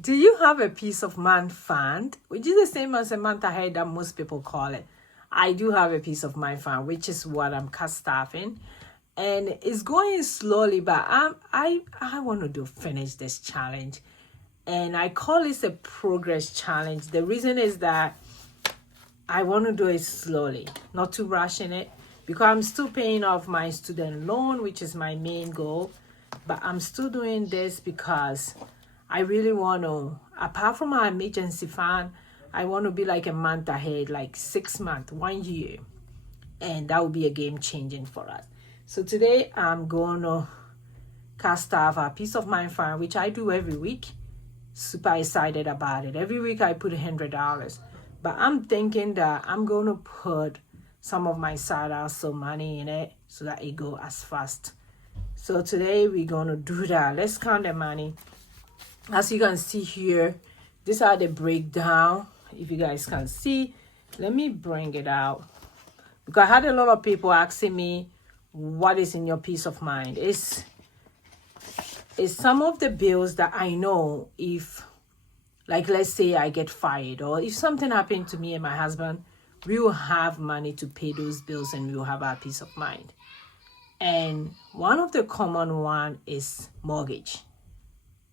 Do you have a peace of mind fund, which is the same as a month ahead that most people call it? I do have a peace of mind fund, which is what I'm cast staffing, and it's going slowly. But I want to finish this challenge, and I call this a progress challenge. The reason is that I want to do it slowly, not too rushing it, because I'm still paying off my student loan, which is my main goal. But I'm still doing this because I really want to, apart from my emergency fund, I want to be like a month ahead, like 6 months, 1 year. And that will be a game changing for us. So today I'm going to cast off a peace of mind fund, which I do every week. Super excited about it. Every week I put $100. But I'm thinking that I'm going to put some of my side hustle money in it so that it go as fast. So today we're going to do that. Let's count the money. As you can see here, these are the breakdown. If you guys can see, let me bring it out. Because I had a lot of people asking me, what is in your peace of mind? It's some of the bills that I know if, like, let's say I get fired or if something happened to me and my husband, we will have money to pay those bills and we will have our peace of mind. And one of the common one is mortgage.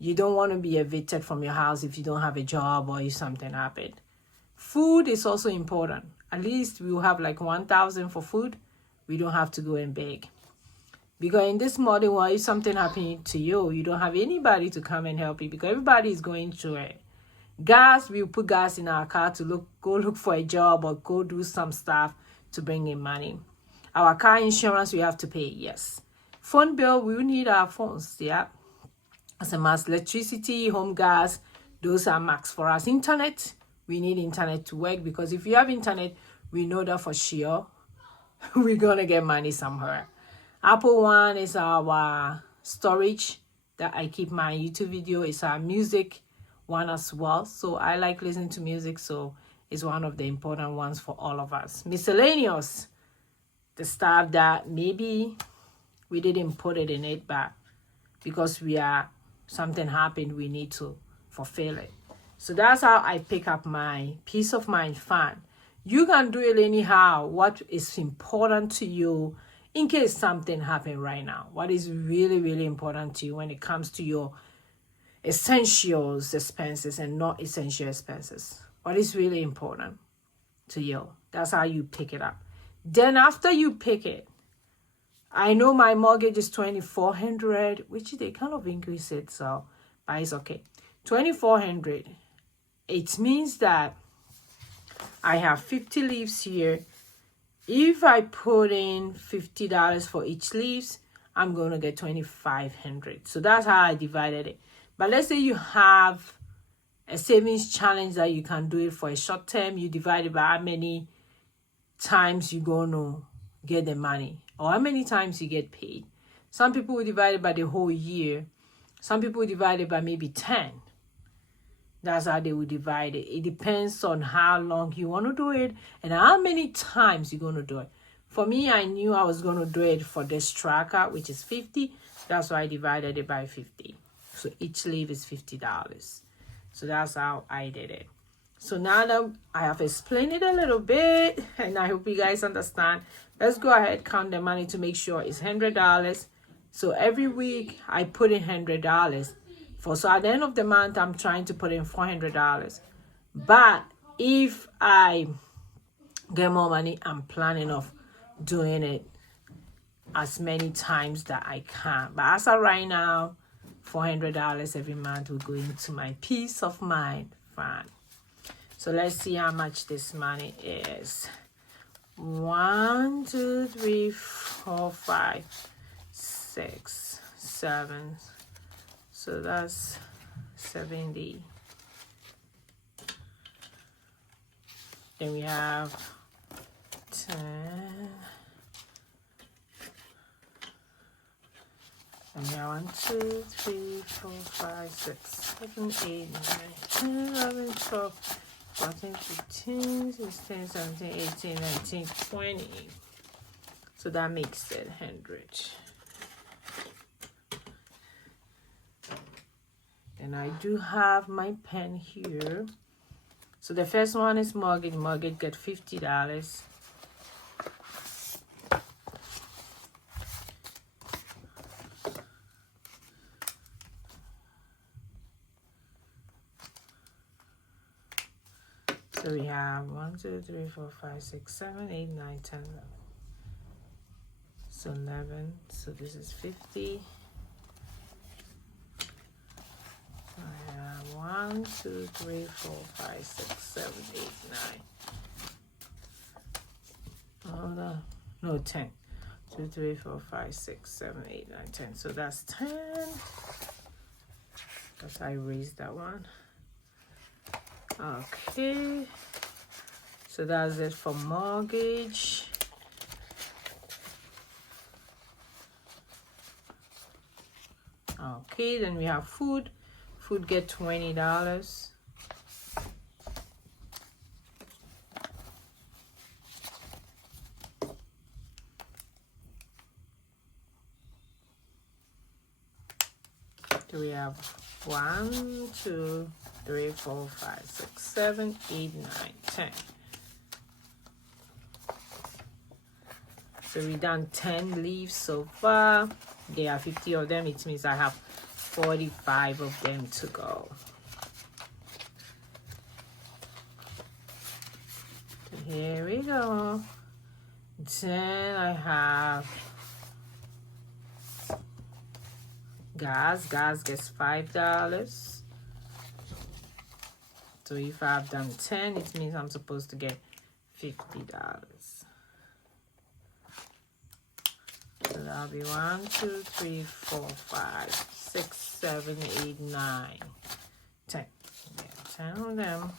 You don't want to be evicted from your house if you don't have a job or if something happened. Food is also important. At least we will have like 1,000 for food. We don't have to go and beg. Because in this modern world, if something happened to you, you don't have anybody to come and help you because everybody is going through it. Gas, we put gas in our car to go look for a job or go do some stuff to bring in money. Our car insurance, we have to pay, yes. Phone bill, we need our phones, yeah. As a must, electricity, home gas, those are max for us. Internet, we need internet to work because if you have internet, we know that for sure we're going to get money somewhere. Apple One is our storage that I keep my YouTube video. It's our music one as well. So I like listening to music, so it's one of the important ones for all of us. Miscellaneous, the stuff that maybe we didn't put it in it, but because something happened, we need to fulfill it. So that's how I pick up my peace of mind fund. You can do it anyhow. What is important to you in case something happened right now? What is really, really important to you when it comes to your essentials expenses and not essential expenses? What is really important to you? That's how you pick it up. Then after you pick it, I know my mortgage is $2,400, which they kind of increase it, so but it's okay. $2,400. It means that I have 50 leaves here. If I put in $50 for each leaves, I'm going to get $2,500. So that's how I divided it. But let's say you have a savings challenge that you can do it for a short term. You divide it by how many times you're going to get the money or how many times you get paid. Some people will divide it by the whole year. Some people will divide it by maybe 10. That's how they will divide it. It depends on how long you want to do it and how many times you're going to do it. For me, I knew I was going to do it for this tracker, which is 50. That's why I divided it by 50. So each leave is $50. So that's how I did it. So now that I have explained it a little bit, and I hope you guys understand, let's go ahead, count the money to make sure it's $100. So every week I put in $100. So at the end of the month, I'm trying to put in $400. But if I get more money, I'm planning of doing it as many times that I can. But as of right now, $400 every month will go into my peace of mind fund. So let's see how much this money is. 1, 2, 3, 4, 5, 6, 7. So that's 70. Then we have 10. And we have 1, 2, 3, 4, 5, 6, 7, 8, 9, 10, 11, 12, 14, 15, 16, 17, 18, 19, 20. So that makes it 100. And I do have my pen here. So the first one is mortgage. Mortgage get $50. So we have 1, 2, 3, 4, 5, 6, 7, 8, 9, 10, 11. So 11. So this is 50. So I have 1, 2, 3, 4, 5, 6, 7, 8, 9. Hold on. No, 10. 2, 3, 4, 5, 6, 7, 8, 9, 10. So that's 10. Because I raised that one. Okay. So that's it for mortgage. Okay, then we have food. Food get $20. So we have 1, 2, 3, 4, 5, 6, 7, 8, 9, 10. So we done 10 leaves so far. There are 50 of them. It means I have 45 of them to go. So here we go. Then I have gas. Gas gets $5. So if I've done 10, it means I'm supposed to get $50. So that'll be 1, 2, 3, 4, 5, 6, 7, 8, 9, 10. Yeah, 10 of them.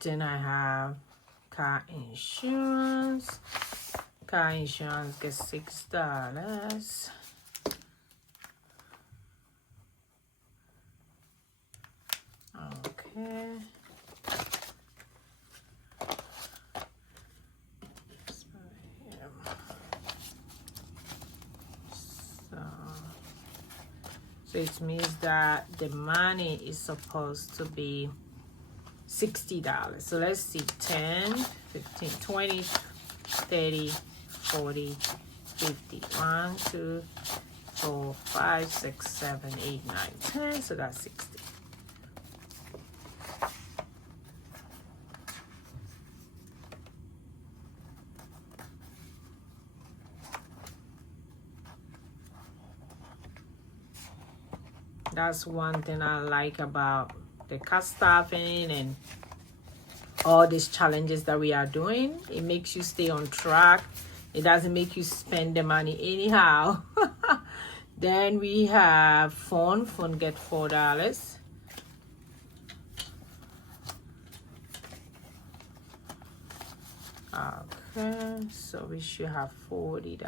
Then I have car insurance. Car insurance gets $6. Okay. So it means that the money is supposed to be $60. So let's see, 10, 15, 20, 30, 40, 50. 1, 2, 4, 5, 6, 7, 8, 9, 10. So that's 60. That's one thing I like about the cat staffing and all these challenges that we are doing. It makes you stay on track. It doesn't make you spend the money anyhow. Then we have phone. Phone get $4. Okay, so we should have $40.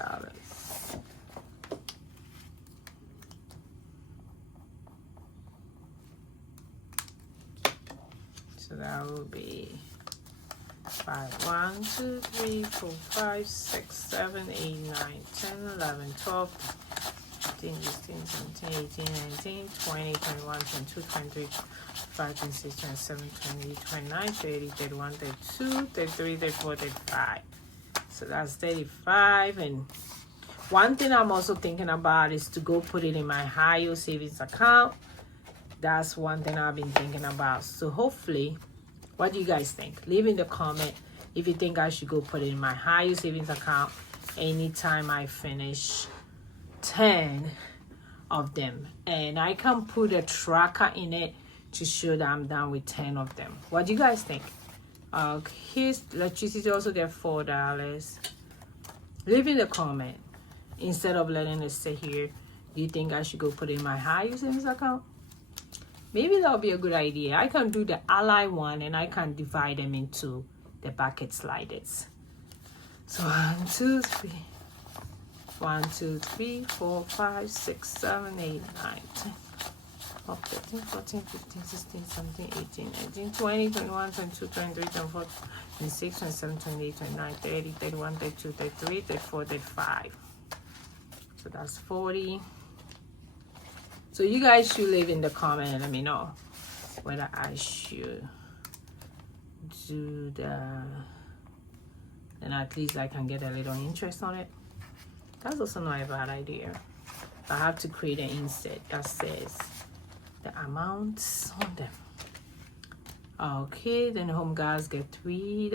So that will be 5, 1, 2, 3, 4, 5, 6, 7, 8, 9, 10, 11, 12, 15, 16, 17, 18, 19, 20, 21, 22, 23, 25, 26, 27, 28, 29, 30, 31, 32, 33, 34, 35. So that's 35. And one thing I'm also thinking about is to go put it in my high yield savings account. That's one thing I've been thinking about. So hopefully, what do you guys think? Leave in the comment if you think I should go put it in my high yield savings account anytime I finish 10 of them. And I can put a tracker in it to show that I'm done with 10 of them. What do you guys think? Here's electricity also get $4. Leave in the comment instead of letting it sit here. Do you think I should go put it in my high yield savings account? Maybe that'll be a good idea. I can do the Ally one and I can divide them into the bucket sliders. So 1, 2, 3, 1, 2, 3, 4, 5, 6, 7, 8, 9, 10, 12, 13, 14, 15, 16, 17, 18, 19, 20, 21, 22, 23, 24, 26, 27, 28, 29, 30, 31, 32, 33, 34, 35. So that's 40. So you guys should leave in the comment and let me know whether I should do the, and at least I can get a little interest on it. That's also not a bad idea. I have to create an insert that says the amounts on them. Okay, then home guys get $3.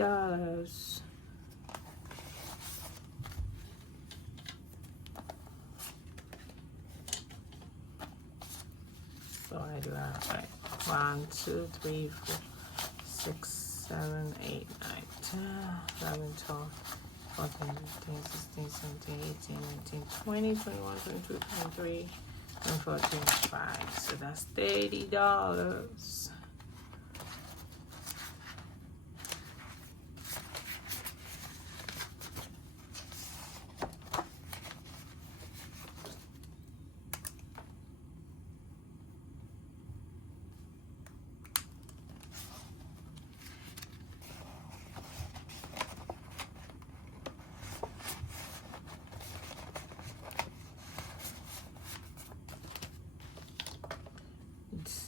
So I do have like 1, 2, 3, 4, 6, 7, 8, 9, 10, 11, 12, 14, 15, 16, 17, 18, 19, 20, 21, 22, 23, 24, 25. So that's $30.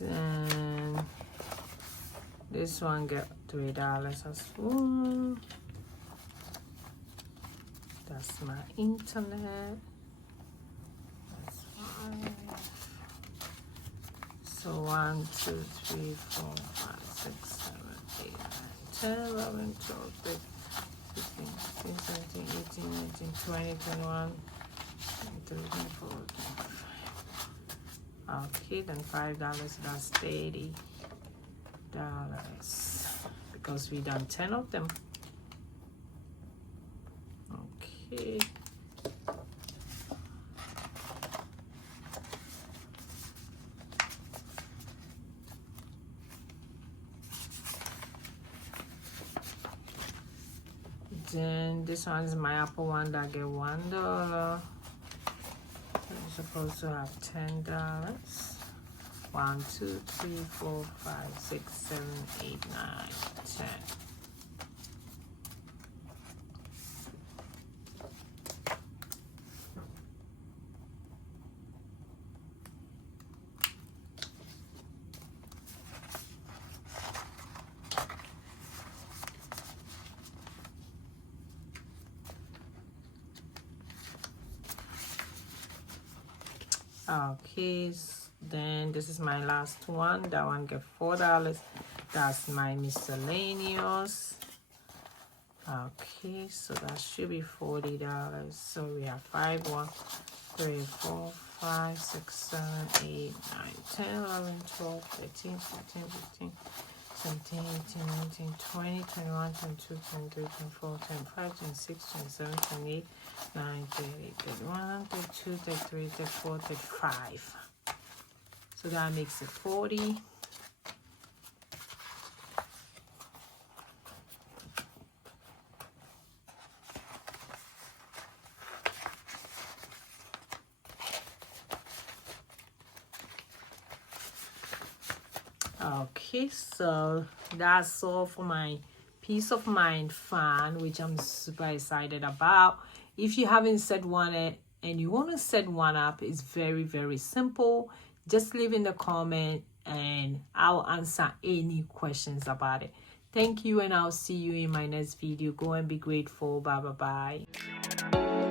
And this one get $3 as well. That's my internet. That's 5. So 1, 2, 3, 4, 5, 6, 7, 8, 9, 10, 11, 12, 13, 15, 16, 17, 18, 19, 20, 21, 23, 24, 25. Okay, then $5, that's $30. Because we done 10 of them. Okay. Then this one is my Apple one that get $1. I'm supposed to have $10. 1, 2, 3, 4, 5, 6, 7, 8, 9, 10. Okay, then this is my last one. That one get $4. That's my miscellaneous. Okay, so that should be $40. So we have 5, 1, 3, 4, 5, 6, 7, 8, 9, 10, 11, 12, 13, 14, 15, 17, 18, 19, 20, 21, 22, 23, 24, 25, 26, 27, 28, 9, 30, 31, 32, 33, 34, 35. So that makes it 40. Okay, so that's all for my Peace of Mind fan, which I'm super excited about. If you haven't set one and you want to set one up, it's very, very simple. Just leave in the comment and I'll answer any questions about it. Thank you, and I'll see you in my next video. Go and be grateful. Bye, bye, bye.